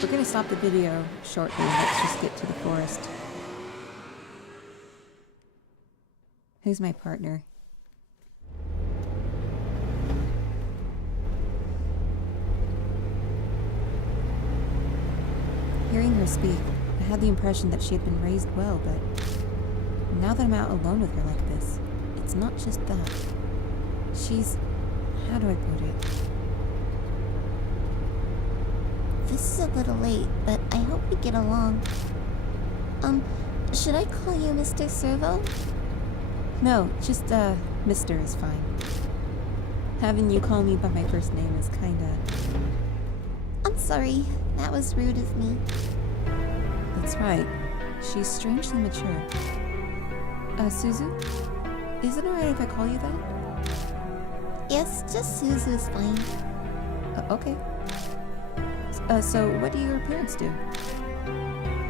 we're gonna stop the video shortly. Let's just get to the forest. Who's my partner? Hearing her speak, I had the impression that she had been raised well, but now that I'm out alone with her like this, it's not just that. She's... how do I put it? This is a little late, but I hope we get along. Should I call you Mr. Servo? No, just, Mr. is fine. Having you call me by my first name is kinda... I'm sorry, that was rude of me. That's right. She's strangely mature. Suzu? Is it alright if I call you that? Yes, just Suzu is fine. Okay. So what do your parents do?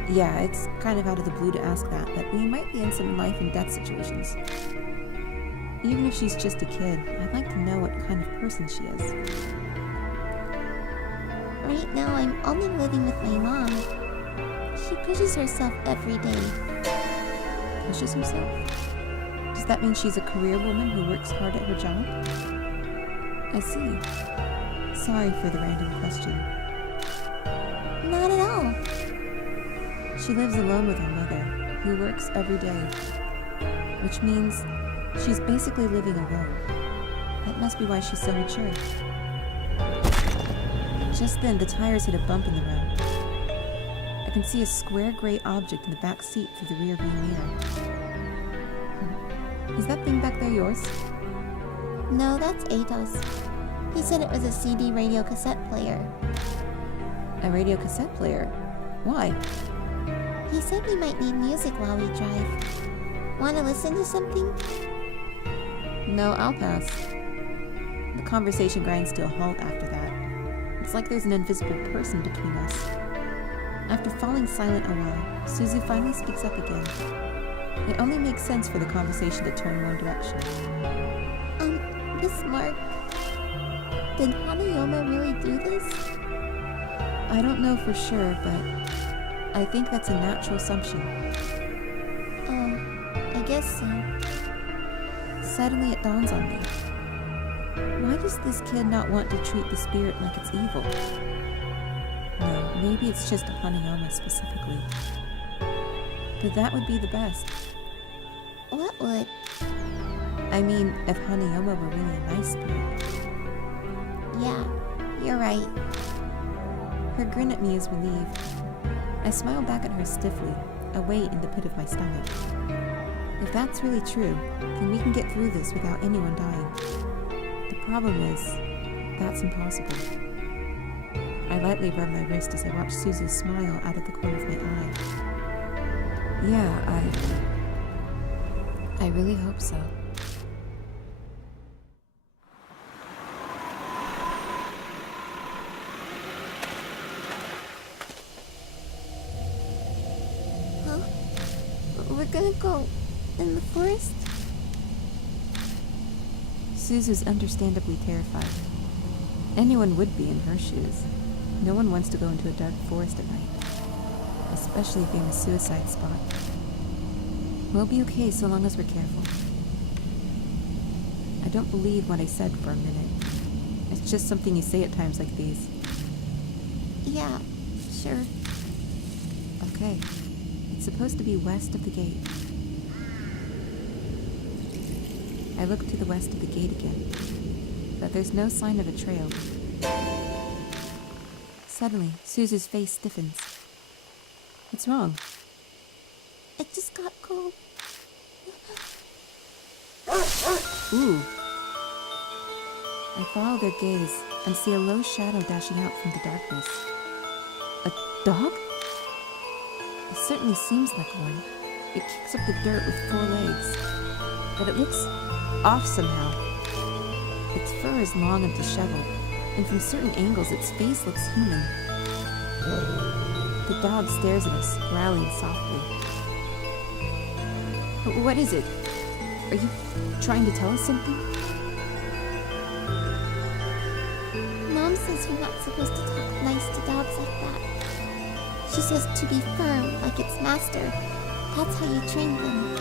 Yeah, it's kind of out of the blue to ask that, but we might be in some life and death situations. Even if she's just a kid, I'd like to know what kind of person she is. Right now, I'm only living with my mom. She pushes herself every day. Pushes herself? Does that mean she's a career woman who works hard at her job? I see. Sorry for the random question. Not at all. She lives alone with her mother, who works every day. Which means she's basically living alone. That must be why she's so mature. Just then, the tires hit a bump in the road. I can see a square gray object in the back seat through the rear view mirror. Is that thing back there yours? No, that's Ato's. He said it was a CD radio cassette player. A radio cassette player? Why? He said we might need music while we drive. Want to listen to something? No, I'll pass. The conversation grinds to a halt after that. It's like there's an invisible person between us. After falling silent a while, Suzu finally speaks up again. It only makes sense for the conversation to turn one direction. Miss Mark, did Hanayome really do this? I don't know for sure, but I think that's a natural assumption. I guess so. Suddenly it dawns on me. Why does this kid not want to treat the spirit like it's evil? No, maybe it's just Hanayome specifically. But that would be the best. What would? I mean, if Hanayome were really a nice spirit. Yeah, you're right. Her grin at me is relieved. I smile back at her stiffly, a weight in the pit of my stomach. If that's really true, then we can get through this without anyone dying. The problem is, that's impossible. I lightly rub my wrist as I watch Suzu smile out of the corner of my eye. Yeah, I really hope so. Huh? We're gonna go in the forest? Suzu's understandably terrified. Anyone would be in her shoes. No one wants to go into a dark forest at night, especially if you're in a suicide spot. We'll be okay so long as we're careful. I don't believe what I said for a minute. It's just something you say at times like these. Yeah, sure. Okay. It's supposed to be west of the gate. I look to the west of the gate again, but there's no sign of a trail. Suddenly, Suzu's face stiffens. What's wrong? It just got cold. Ooh. I follow their gaze and see a low shadow dashing out from the darkness. A dog? It certainly seems like one. It kicks up the dirt with 4 legs, but it looks off somehow. Its fur is long and disheveled, and from certain angles its face looks human. The dog stares at us, growling softly. What is it? Are you trying to tell us something? Mom says you're not supposed to talk nice to dogs like that. She says to be firm, like its master. That's how you train them.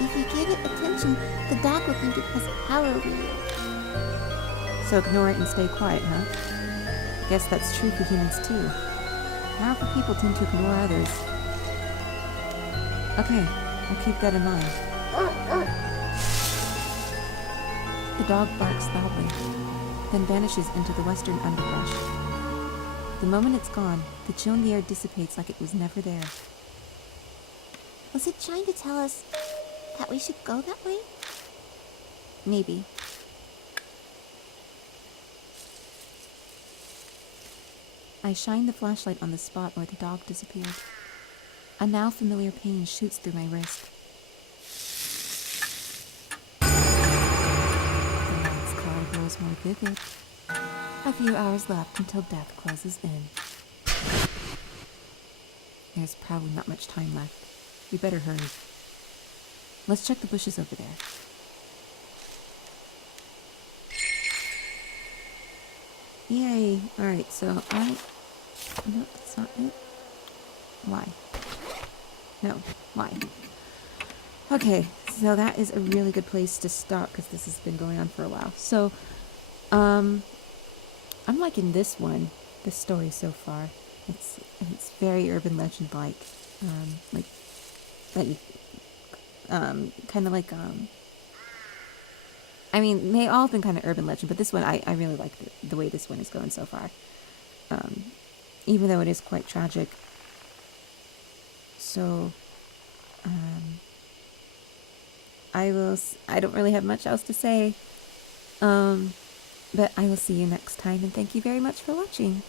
If you give it attention, the dog will think it has power over you. So ignore it and stay quiet, huh? Guess that's true for humans too. Powerful people tend to ignore others. Okay, I'll keep that in mind. The dog barks loudly, then vanishes into the western underbrush. The moment it's gone, the chill in the air dissipates like it was never there. Was it trying to tell us that we should go that way? Maybe. I shine the flashlight on the spot where the dog disappeared. A now familiar pain shoots through my wrist. The night's color grows more vivid. A few hours left until death closes in. There's probably not much time left. We better hurry. Let's check the bushes over there. Yay! Alright, so no, that's not it. Why? No, why? Okay, so that is a really good place to stop because this has been going on for a while. So, I'm liking this one, this story so far. It's very urban legend like kind of like I mean, they all have been kind of urban legend, but this one, I really like the way this one is going so far. Even though it is quite tragic. So, I don't really have much else to say. But I will see you next time, and thank you very much for watching.